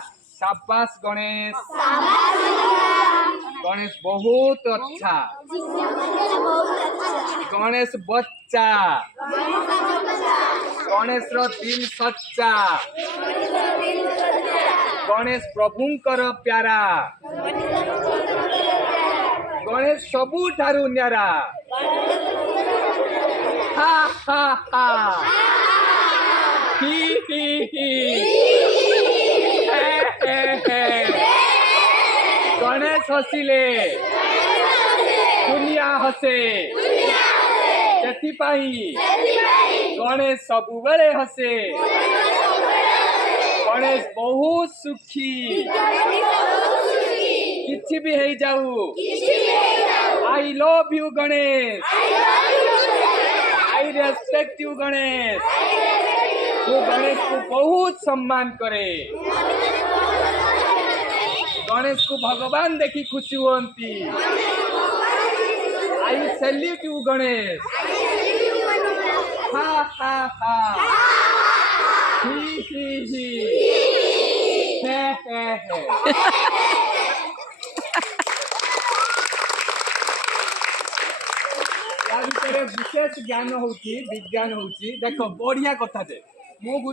शाबाश गणेश। गणेश बहुत अच्छा। गणेश बच्चा। गणेश रो दिल सच्चा। गणेश प्रभुंकर प्यारा। गणेश सबुठारु न्यारा। हा हा हा ही ही ही हे हे हे। गणेश हसिले दुनिया हसे। गणेश सबुबेले हसे। गणेश बहुत सुखी। किछि भी हे जाऊ I love you Ganesh. I respect you Ganesh. वो गणेश को बहुत सम्मान करे। गणेश को भगवान देखी खुशी होती। आई सैल्यूट यू गणेश। हा हा हा ही ही ही हे हे हे। या भितर विशेष ज्ञान होची विज्ञान होची। देख बढ़िया कथा जे मु